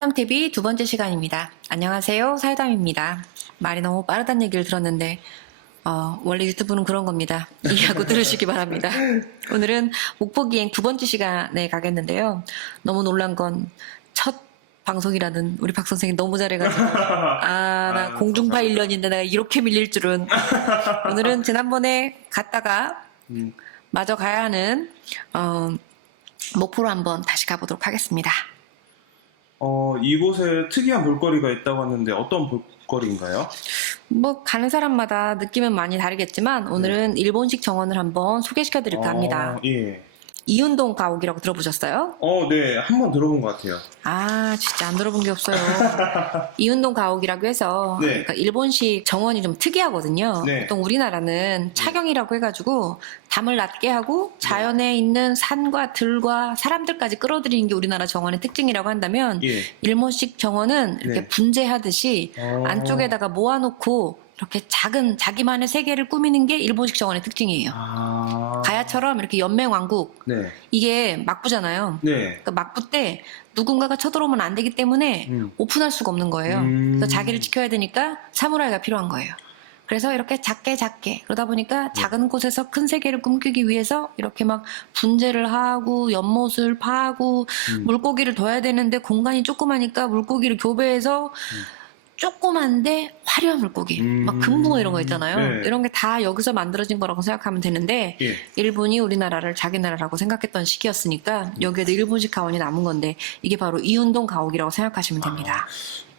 사담TV 두 번째 시간입니다. 안녕하세요, 사회담입니다. 말이 너무 빠르다는 얘기를 들었는데 원래 유튜브는 그런 겁니다. 이해하고 들으시기 바랍니다. 오늘은 목포기행 두 번째 시간에 가겠는데요. 너무 놀란 건 첫 방송이라는 우리 박 선생님 너무 잘해가지고 나 공중파 1년인데 내가 이렇게 밀릴 줄은. 오늘은 지난번에 갔다가 마저 가야 하는 목포로 한번 다시 가보도록 하겠습니다. 이곳에 특이한 볼거리가 있다고 하는데 어떤 볼거리인가요? 뭐 가는 사람마다 느낌은 많이 다르겠지만 오늘은 일본식 정원을 한번 소개시켜 드릴까 합니다. 예. 이운동 가옥이라고 들어보셨어요? 네, 한번 들어본 것 같아요. 진짜 안 들어본 게 없어요. 이운동 가옥이라고 해서 네. 그러니까 일본식 정원이 좀 특이하거든요. 네. 보통 우리나라는 차경이라고 해가지고 담을 낮게 하고 자연에 있는 산과 들과 사람들까지 끌어들이는 게 우리나라 정원의 특징이라고 한다면 예. 일본식 정원은 이렇게 네. 분재하듯이 안쪽에다가 모아놓고 이렇게 작은 자기만의 세계를 꾸미는 게 일본식 정원의 특징이에요. 가야처럼 이렇게 연맹왕국, 네. 이게 막부잖아요. 네. 그러니까 막부 때 누군가가 쳐들어오면 안 되기 때문에 오픈할 수가 없는 거예요. 그래서 자기를 지켜야 되니까 사무라이가 필요한 거예요. 그래서 이렇게 작게 그러다 보니까 작은 곳에서 큰 세계를 꿈꾸기 위해서 이렇게 막 분재를 하고 연못을 파고 물고기를 둬야 되는데 공간이 조그마니까 물고기를 교배해서 조그만데 화려한 물고기, 막 금붕어 이런 거 있잖아요. 네. 이런 게 다 여기서 만들어진 거라고 생각하면 되는데 예. 일본이 우리나라를 자기 나라라고 생각했던 시기였으니까 여기에도 일본식 가옥이 남은 건데 이게 바로 이운동 가옥이라고 생각하시면 됩니다.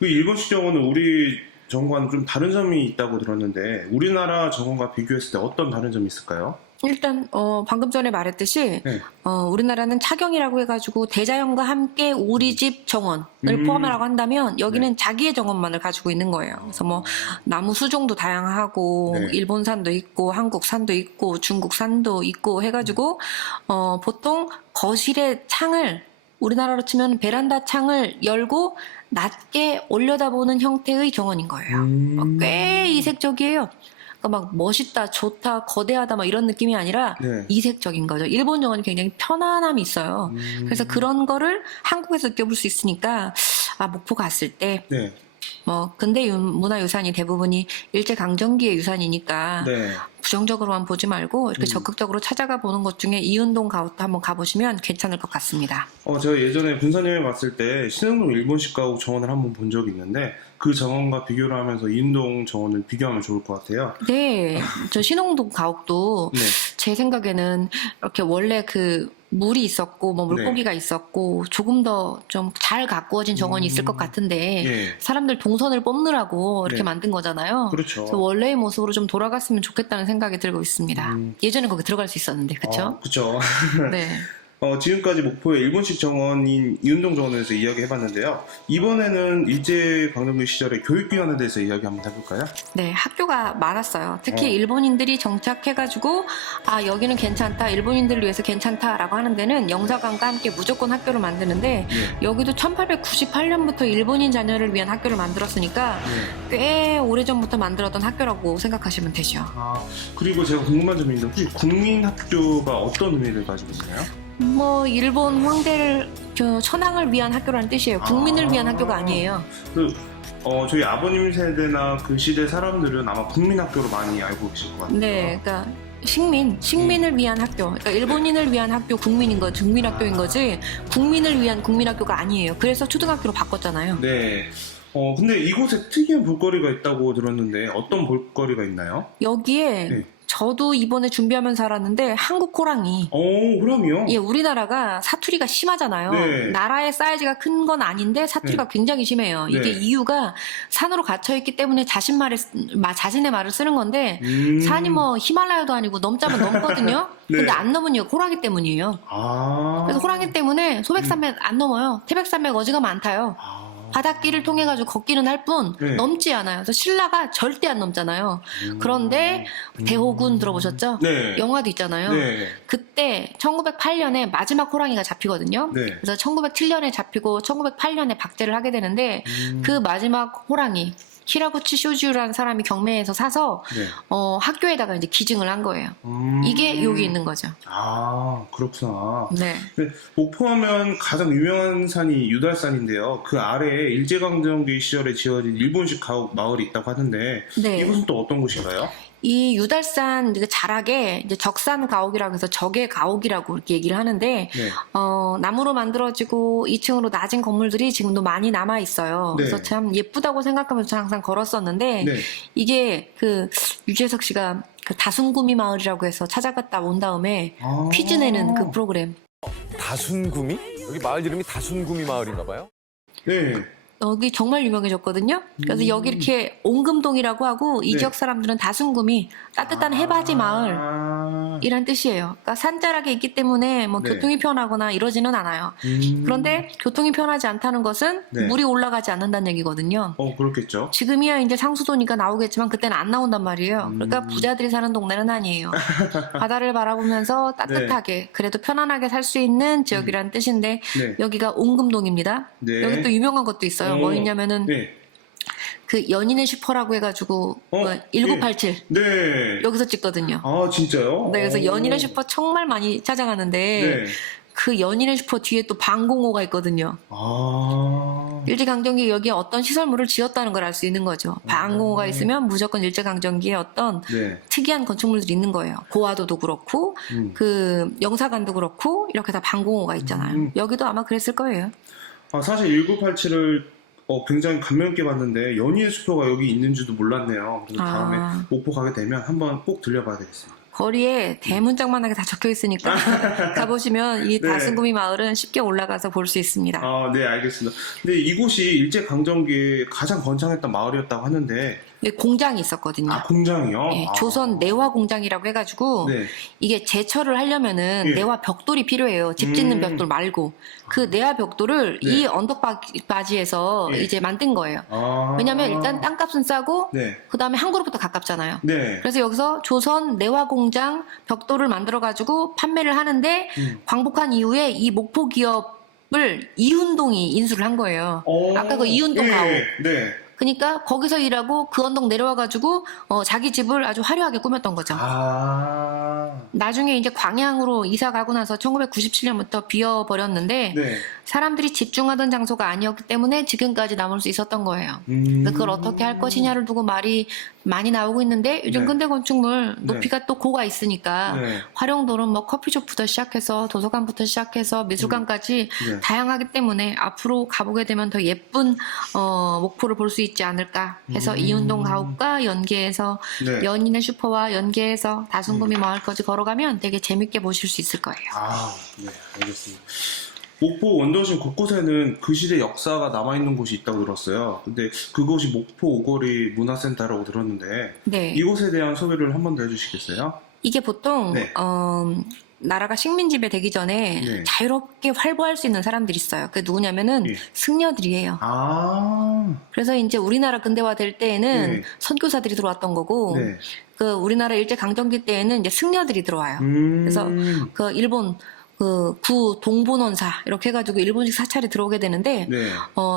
그 일본식 정원은 우리 정원과는 좀 다른 점이 있다고 들었는데 우리나라 정원과 비교했을 때 어떤 다른 점이 있을까요? 일단 방금 전에 말했듯이 네. 우리나라는 차경이라고 해가지고 대자연과 함께 우리 집 정원을 포함하라고 한다면 여기는 자기의 정원만을 가지고 있는 거예요. 그래서 뭐 나무 수종도 다양하고 네. 일본산도 있고 한국산도 있고 중국산도 있고 해가지고 보통 거실의 창을 우리나라로 치면 베란다 창을 열고 낮게 올려다보는 형태의 정원인 거예요. 꽤 이색적이에요. 그러니까 막 멋있다, 좋다, 거대하다 막 이런 느낌이 아니라 네. 이색적인 거죠. 일본 정원이 굉장히 편안함이 있어요. 그래서 그런 거를 한국에서 느껴볼 수 있으니까 목포 갔을 때 네. 근대 문화유산이 대부분이 일제강점기의 유산이니까 네. 부정적으로만 보지 말고 이렇게 적극적으로 찾아가 보는 것 중에 이운동 가옥도 한번 가보시면 괜찮을 것 같습니다. 제가 예전에 군사여행 왔을 때 신흥동 일본식 가옥 정원을 한번 본 적이 있는데 그 정원과 비교를 하면서 이운동 정원을 비교하면 좋을 것 같아요. 네, 저 신흥동 가옥도 네. 제 생각에는 이렇게 원래 그 물이 있었고 뭐 물고기가 있었고 조금 더 좀 잘 가꾸어진 정원이 있을 것 같은데 예. 사람들 동선을 뽑느라고 이렇게 네. 만든 거잖아요. 그렇죠. 그래서 원래의 모습으로 좀 돌아갔으면 좋겠다는 생각이 들고 있습니다. 예전에 거기 들어갈 수 있었는데, 그쵸? 그렇죠. 네. 지금까지 목포의 일본식 정원인 이운동 정원에 대해서 이야기해봤는데요. 이번에는 일제강점기 시절의 교육기관에 대해서 이야기 한번 해볼까요? 네, 학교가 많았어요. 특히 일본인들이 정착해가지고 여기는 괜찮다, 일본인들을 위해서 괜찮다라고 하는 데는 영사관과 함께 무조건 학교를 만드는데 여기도 1898년부터 일본인 자녀를 위한 학교를 만들었으니까 꽤 오래전부터 만들었던 학교라고 생각하시면 되죠. 그리고 제가 궁금한 점이 있는데 혹시 국민학교가 어떤 의미를 가지고 있나요? 일본 황제를 천황을 위한 학교라는 뜻이에요. 국민을 위한 학교가 아니에요. 저희 아버님 세대나 그 시대 사람들은 아마 국민학교로 많이 알고 계실 것 같아요. 네, 그러니까 식민을 위한 학교, 그러니까 일본인을 위한 학교, 국민학교인 거지 국민을 위한 국민학교가 아니에요. 그래서 초등학교로 바꿨잖아요. 네. 근데 이곳에 특이한 볼거리가 있다고 들었는데 어떤 볼거리가 있나요? 여기에 네. 저도 이번에 준비하면서 알았는데 한국 호랑이. 그럼요. 예, 우리나라가 사투리가 심하잖아요. 네. 나라의 사이즈가 큰 건 아닌데 사투리가 굉장히 심해요. 이게 네. 이유가 산으로 갇혀있기 때문에 자신의 말을 쓰는 건데 산이 뭐 히말라야도 아니고 넘자면 넘거든요. 네. 근데 안 넘은 이유가 호랑이 때문이에요. 그래서 호랑이 때문에 소백산맥 안 넘어요. 태백산맥 어지가 많다요. 바닷길을 통해 가지고 걷기는 할 뿐 네. 넘지 않아요. 그래서 신라가 절대 안 넘잖아요. 그런데 대호군 들어보셨죠? 네. 영화도 있잖아요. 네. 그때 1908년에 마지막 호랑이가 잡히거든요. 네. 그래서 1907년에 잡히고 1908년에 박제를 하게 되는데 그 마지막 호랑이 히라구치 쇼지우라는 사람이 경매에서 사서 네. 학교에다가 이제 기증을 한 거예요. 이게 여기 있는 거죠. 아, 그렇구나. 네. 네, 목포하면 가장 유명한 산이 유달산인데요. 그 아래에 일제강점기 시절에 지어진 일본식 가옥 마을이 있다고 하는데 네. 이곳은 또 어떤 곳인가요? 이 유달산 그 자락에 이제 적산 가옥이라고 해서 적의 가옥이라고 이렇게 얘기를 하는데 네. 나무로 만들어지고 2층으로 낮은 건물들이 지금도 많이 남아 있어요. 네. 그래서 참 예쁘다고 생각하면서 저는 항상 걸었었는데 네. 이게 그 유재석 씨가 그 다순구미 마을이라고 해서 찾아갔다 온 다음에 아. 퀴즈 내는 그 프로그램. 다순구미? 여기 마을 이름이 다순구미 마을인가 봐요. 네. 여기 정말 유명해졌거든요. 그래서 여기 이렇게 옹금동이라고 하고 이 네. 지역 사람들은 다순구미 따뜻한 해바지 마을 아. 이란 뜻이에요. 그러니까 산자락에 있기 때문에 뭐 네. 교통이 편하거나 이러지는 않아요. 그런데 교통이 편하지 않다는 것은 네. 물이 올라가지 않는다는 얘기거든요. 그렇겠죠. 지금이야 이제 상수도니까 나오겠지만 그때는 안 나온단 말이에요. 그러니까 음. 부자들이 사는 동네는 아니에요. 바다를 바라보면서 따뜻하게 그래도 편안하게 살 수 있는 지역이라는 뜻인데 네. 여기가 옹금동입니다. 네. 여기 또 유명한 것도 있어요. 뭐 있냐면은 네. 그 연인의 슈퍼라고 해가지고 어? 1987 네. 여기서 찍거든요. 아, 진짜요? 네, 그래서 오. 연인의 슈퍼 정말 많이 찾아가는데 네. 그 연인의 슈퍼 뒤에 또 방공호가 있거든요. 아. 일제강점기에 여기에 어떤 시설물을 지었다는 걸 알 수 있는 거죠. 방공호가 있으면 무조건 일제강점기에 어떤 네. 특이한 건축물들이 있는 거예요. 고화도도 그렇고 그 영사관도 그렇고 이렇게 다 방공호가 있잖아요. 여기도 아마 그랬을 거예요. 사실 1987을 굉장히 감명 있게 봤는데 연희의 수표가 여기 있는 줄도 몰랐네요. 그래서 다음에 아. 목포 가게 되면 한번 꼭 들려봐야 되겠습니다. 거리에 대문짝만하게 다 적혀 있으니까 가보시면 이 네. 다순구미 마을은 쉽게 올라가서 볼 수 있습니다. 네, 알겠습니다. 근데 이곳이 일제강점기에 가장 번창했던 마을이었다고 하는데, 여기 공장이 있었거든요. 공장이요? 예, 조선 내화 공장이라고 해가지고 네. 이게 제철을 하려면은 예. 내화 벽돌이 필요해요. 집 짓는 벽돌 말고 그 내화 벽돌을 네. 이 언덕바지에서 예. 이제 만든 거예요. 왜냐면 일단 땅값은 싸고 네. 그 다음에 항구로부터 가깝잖아요. 네. 그래서 여기서 조선 내화 공장 벽돌을 만들어 가지고 판매를 하는데 광복한 이후에 이 목포 기업을 이운동이 인수를 한 거예요. 아까 그 이운동 가옥. 네. 그러니까 거기서 일하고 그 언덕 내려와가지고 자기 집을 아주 화려하게 꾸몄던 거죠. 나중에 이제 광양으로 이사 가고 나서 1997년부터 비어버렸는데 네. 사람들이 집중하던 장소가 아니었기 때문에 지금까지 남을 수 있었던 거예요. 그래서 그걸 어떻게 할 것이냐를 두고 말이 많이 나오고 있는데 요즘 네. 근대 건축물 네. 높이가 또 고가 있으니까 네. 활용도는 뭐 커피숍부터 시작해서 도서관부터 시작해서 미술관까지 네. 다양하기 때문에 앞으로 가보게 되면 더 예쁜 목포를 볼 수 있지 않을까 해서 이운동 가옥과 연계해서 네. 연인의 슈퍼와 연계해서 다순구미 마을까지 걸어가면 되게 재밌게 보실 수 있을 거예요. 네, 알겠습니다. 목포 원도심 곳곳에는 그 시대 역사가 남아있는 곳이 있다고 들었어요. 근데 그곳이 목포 오거리 문화센터라고 들었는데 네. 이곳에 대한 소개를 한 번 더 해주시겠어요? 이게 보통 네. 나라가 식민지배 되기 전에 네. 자유롭게 활보할 수 있는 사람들이 있어요. 그게 누구냐면은 예. 승려들이에요. 그래서 이제 우리나라 근대화 될 때에는 네. 선교사들이 들어왔던 거고 네. 그 우리나라 일제 강점기 때에는 이제 승려들이 들어와요. 그래서 그 일본 그 구 동본원사 이렇게 해가지고 일본식 사찰이 들어오게 되는데 네.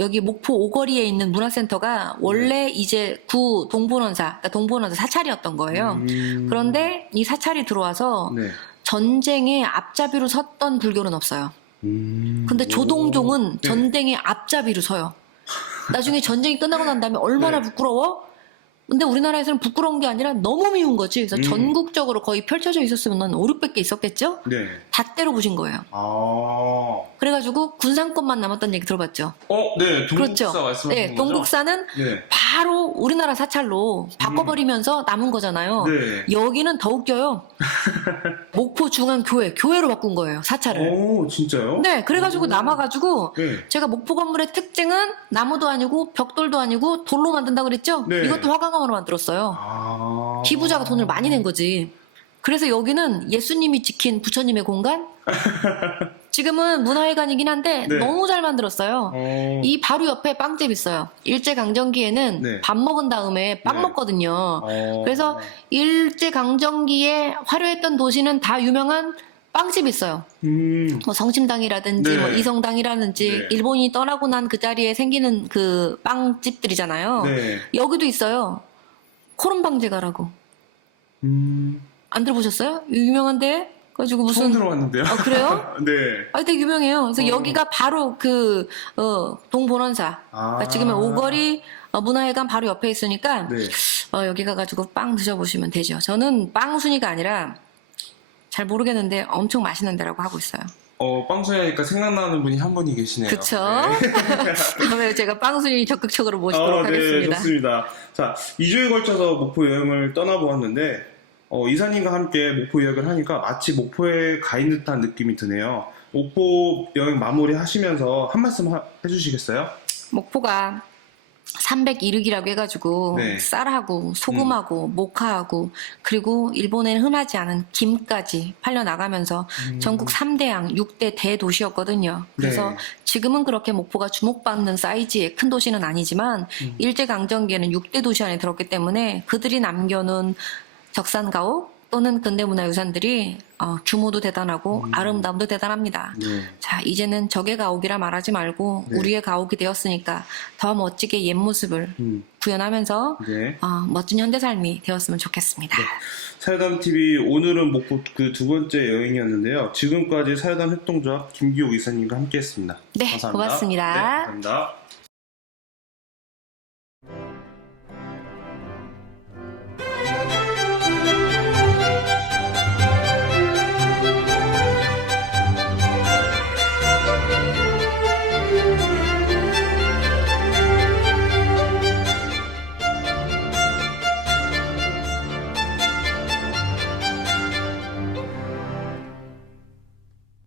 여기 목포 오거리에 있는 문화센터가 원래 이제 구 동본원사 그러니까 동본원사 사찰이었던 거예요. 그런데 이 사찰이 들어와서 네. 전쟁의 앞잡이로 섰던 불교는 없어요. 근데 조동종은 네. 전쟁의 앞잡이로 서요. 나중에 전쟁이 끝나고 난 다음에 얼마나 네. 부끄러워? 근데 우리나라에서는 부끄러운 게 아니라 너무 미운 거지. 그래서 전국적으로 거의 펼쳐져 있었으면 한 5, 600개 있었겠죠? 네. 다 때려 부신 거예요. 그래가지고 군산권만 남았던 얘기 들어봤죠? 네. 동국사 그렇죠. 말씀하시는 네, 거죠? 동국사는 네. 바로 우리나라 사찰로 바꿔버리면서 남은 거잖아요. 네. 여기는 더 웃겨요. 목포 교회로 바꾼 거예요, 사찰을. 진짜요? 네, 그래가지고 남아가지고 네. 제가 목포 건물의 특징은 나무도 아니고 벽돌도 아니고 돌로 만든다 그랬죠? 네. 이것도 화강암으로 만들었어요. 기부자가 돈을 많이 낸 거지. 그래서 여기는 예수님이 지킨 부처님의 공간? 지금은 문화회관이긴 한데 네. 너무 잘 만들었어요. 이 바로 옆에 빵집 있어요. 일제강점기에는 네. 밥 먹은 다음에 빵 네. 먹거든요. 그래서 일제강점기에 화려했던 도시는 다 유명한 빵집이 있어요. 뭐 성심당이라든지 네. 뭐 이성당이라든지 네. 일본이 떠나고 난 그 자리에 생기는 그 빵집들이잖아요. 네. 여기도 있어요. 코롬방제가라고. 안 들어보셨어요? 유명한데? 가지고 무슨 처음 들어봤는데요. 그래요? 네. 되게 유명해요. 그래서 여기가 바로 그 동본원사. 그러니까 지금의 오거리 문화회관 바로 옆에 있으니까 네. 여기 가가지고 빵 드셔보시면 되죠. 저는 빵 순이가 아니라 잘 모르겠는데 엄청 맛있는 데라고 하고 있어요. 빵순이니까 생각나는 분이 한 분이 계시네요. 그쵸? 네. 다음에 제가 빵 순이 적극적으로 모시도록 네, 하겠습니다. 좋습니다. 자, 2주에 걸쳐서 목포 여행을 떠나보았는데, 이사님과 함께 목포 이야기를 하니까 마치 목포에 가 있는 듯한 느낌이 드네요. 목포 여행 마무리 하시면서 한 말씀 해주시겠어요? 목포가 301흑이라고 해가지고 네. 쌀하고 소금하고 모카하고 그리고 일본에는 흔하지 않은 김까지 팔려나가면서 전국 3대양 6대 대도시였거든요. 그래서 네. 지금은 그렇게 목포가 주목받는 사이즈의 큰 도시는 아니지만 일제강점기에는 6대 도시 안에 들었기 때문에 그들이 남겨놓은 적산가옥 또는 근대문화유산들이 규모도 대단하고 아름다움도 대단합니다. 네. 자, 이제는 적의 가옥이라 말하지 말고 네. 우리의 가옥이 되었으니까 더 멋지게 옛 모습을 구현하면서 네. 멋진 현대 삶이 되었으면 좋겠습니다. 사회담TV 오늘은 목포 그 두 번째 여행이었는데요. 지금까지 사회담 협동조합 김기호 이사님과 함께 했습니다. 네, 감사합니다. 고맙습니다. 네, 감사합니다.